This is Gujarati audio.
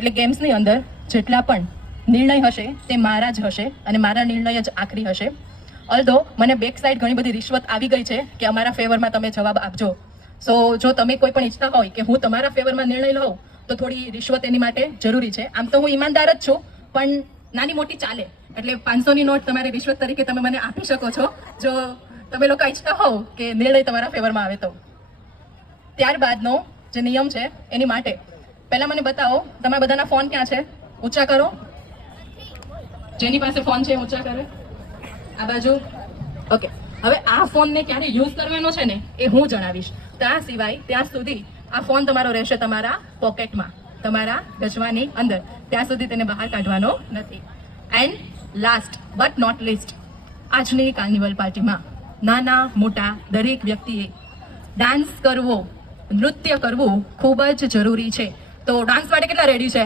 એટલે ગેમ્સની અંદર જેટલા પણ નિર્ણય હશે તે મારા જ હશે અને મારા નિર્ણય જ આખરી હશે. ઓલ્ધો મને બેક સાઈડ ઘણી બધી રિશ્વત આવી ગઈ છે કે અમારા ફેવરમાં તમે જવાબ આપજો. સો જો તમે કોઈ પણ ઈચ્છતા હોય કે હું તમારા ફેવરમાં નિર્ણય લઉં તો થોડી રિશ્વત એની માટે જરૂરી છે. આમ તો હું ઈમાનદાર જ છું, પણ નાની મોટી ચાલે. એટલે 500ની નોટ તમારે રિશ્વત તરીકે તમે મને આપી શકો છો જો તમે લોકો ઈચ્છતા હોવ કે નિર્ણય તમારા ફેવરમાં આવે તો. ત્યારબાદનો જે નિયમ છે એની માટે પહેલા મને બતાવો તમારા બધાના ફોન ક્યાં છે, ઊંચા કરો. જેની પાસે ફોન છે ઊંચા કરે. આ બાજુ. ઓકે, હવે આ ફોનને ક્યારે યુઝ કરવાનો છે ને એ હું જણાવીશ. ત્યાં સિવાય ત્યાં સુધી આ ફોન તમારો રહેશે તમારા પોકેટમાં, તમારા ગજવાની અંદર. ત્યાં સુધી તેને બહાર કાઢવાનો નથી. And last but not least, આજની કાર્નિવલ પાર્ટીમાં નાના મોટા દરેક વ્યક્તિએ ડાન્સ કરવો, નૃત્ય કરવું ખૂબ જ જરૂરી છે. તો ડાન્સ માટે કેટલા રેડી છે?